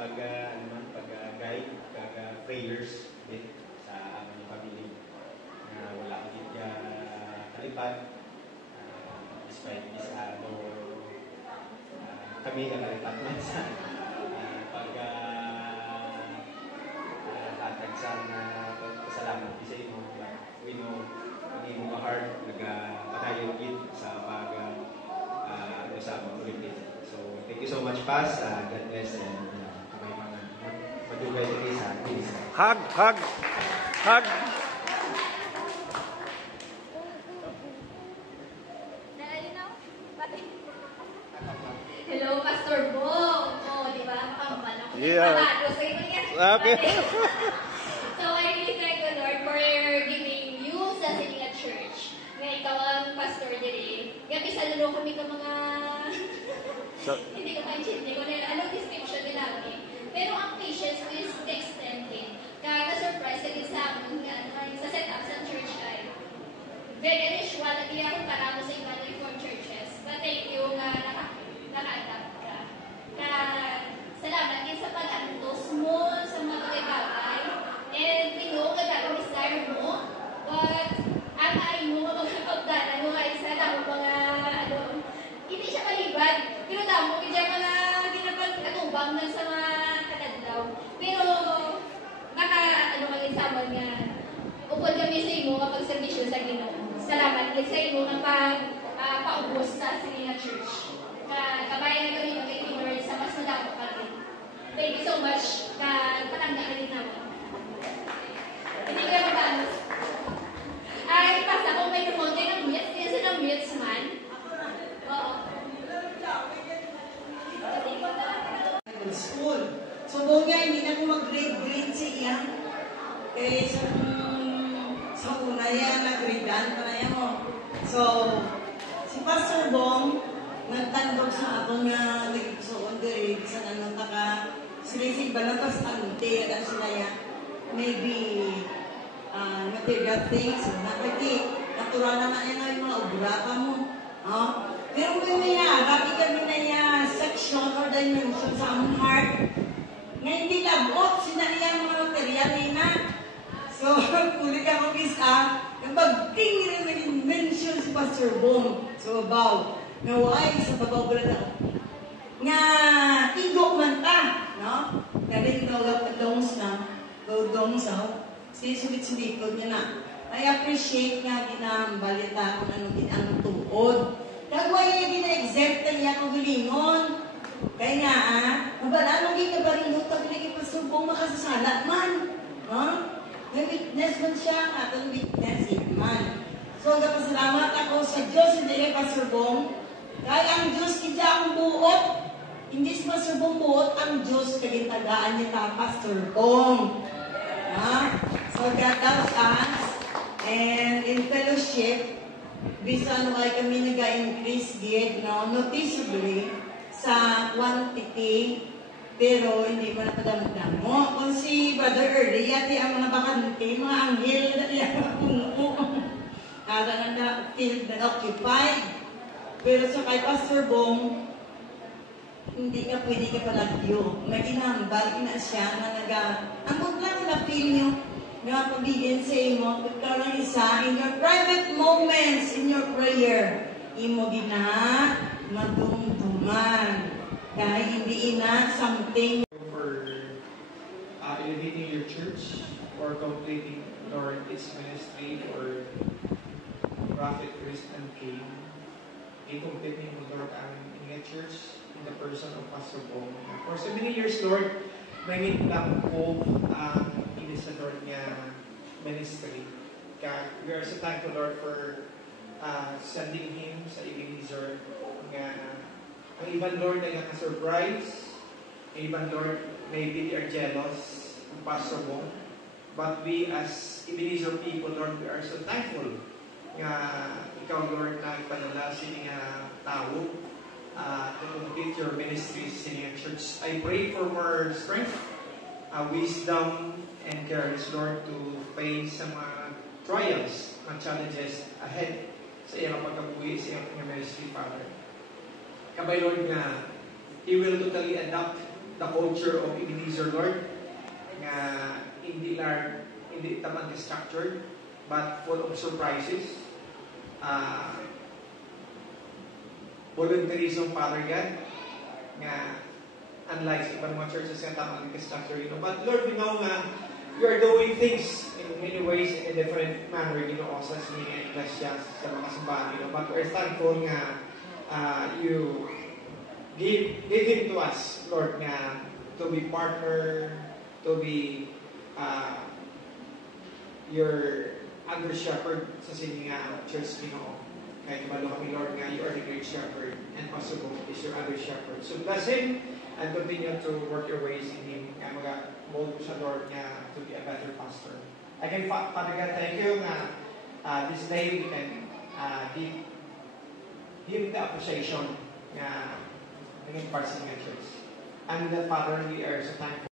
pag-guide, pag-prayers din sa aming family. Wala ko din kalipad. Despite this, kami kalipad man sa hatag sa pasalamat sa inyo. We know, hindi mo ma-hard, nag-patayon din sa pag-usama ulit din. So, thank you so much, Paz. God bless and may mga madugay din sa atin. Hug! Hello, Pastor Bong. Di ba? Makambal ako. Yeah. Okay. So, I really thank the Lord for giving you sa sitting at church. Nga ikaw ang pastor diri. Nga bisalulo kami ka mga hindi ko maintindihan ko na anong description din namin. Pero ang patience is extending. Kaya na-surprise ka din sa amin sa setup sa church ay very unusual at hindi ako paramo sa ibang reformed churches. But thank you nga naka-adapt ka. Salamat din sa pag-antos mo sa mga bagay. And we know ka dapat desire mo. But ang ay mo, magpapagdala mo nga isa lang mga hindi siya malibad. Pero damo, hindi mga ginapag-atubang na sa mga kadadlaw. Pero sama nga upod kami sa imo nga pagservisyo sa Ginoo. Salamat sa imo nga paubos sa Singina Church. Kabayan na kami mag-ignore sa mas madamo pa rin. Thank you so much. Patanda ka rin naman. Hindi ka mabanos. Ay, pasa kung may tumonte ng mutes. Kaya sa ng mutes man. Oo. School. So, buong nga, hindi na ko mag-grade siya. Eh, sa una yan, nag-grade-an pa na yan mo. So, si Pastor Bong, nagtandog sa ako nga nagsuon diri sa nanong taka sinisig ba na tas ante at sila ya maybe material things nakaki natural na yung mga obrata mo pero may dati kami na ya section or dimension sa among heart nga hindi labot sinalihan mga material na so kulit ako isa nabagting rin mention si Pastor Bong so about nga why sa babaw ko na nga tigo man ta no kaya dongs na dongs sulit-sulit niya na I appreciate nga ginambalita kung ano ginang tuod kagway niya gina-exert niya kung gilingon kaya nga mabala nung ginabarinot pag nagipasubong makasasalat man may witness man siya atong witness man so nagpasalamat ako sa Diyos hindi kay Pastor Bong kaya ang Diyos hindi ang buot, hindi sa masubong buot, ang Diyos kagintagaan niya ka, Pastor Bong. So, God loves us, and in fellowship, bisa ano ay kami nag-increase gid, noticeably, sa quantity, pero hindi mo napadamdam mo. Kung si Brother Early, yati ang mga bakante, mga anghel na niya, filled and occupied. Pero sa kay Pastor Bong, hindi ka pwede ka palagyo. May ginambal na siya na amot lang na-feel nyo na pabigyan sa imo. Ikaw lang isa, in your private moments, in your prayer, imo madumduman. Kaya hindi something. For elevating your church or completing Lord its ministry or Prophet Christian King. I-complete niyo Lord ang Ingat Church in the person of Pastor Bong. For so many years, Lord, may lang po ang sa Lord niya ministry. We are so thankful, Lord, for sending him sa Ebenezer. Ang ibang Lord ay naka-surprise. Ang ibang Lord, maybe they are jealous of Pastor Bong. But we as Ebenezer people, Lord, we are so thankful nga ikaw, Lord, na ipadala sa inyong tao to complete your ministry sa inyong church. I pray for more strength, wisdom, and courage, Lord, to face some trials and challenges ahead sa iyong pagkabuhi sa iyong ministry, Father. Kabay, Lord, nga He will totally adapt the culture of Ebenezer, Lord, nga hindi taman structured, but full of surprises. Voluntarism, Father God, nga unlike sa ibang mga churches nga tamang structure, But Lord, we know nga you are doing things in many ways in a different manner, sa mga ecclesias, sa mga simbahan, But we're thankful nga you give him to us, Lord, nga to be partner, to be your under shepherd sa sining church, Kaya kumalo kami, Lord, nga you are the great shepherd, and Pastor Bong is your other shepherd. So bless him and continue to work your ways in him. Nga mag-mold ko siya, Lord, nga to be a better pastor. Again, Father God, thank you nga this day we can give him the appreciation nga naging part sa mga church. And Father, we are so thankful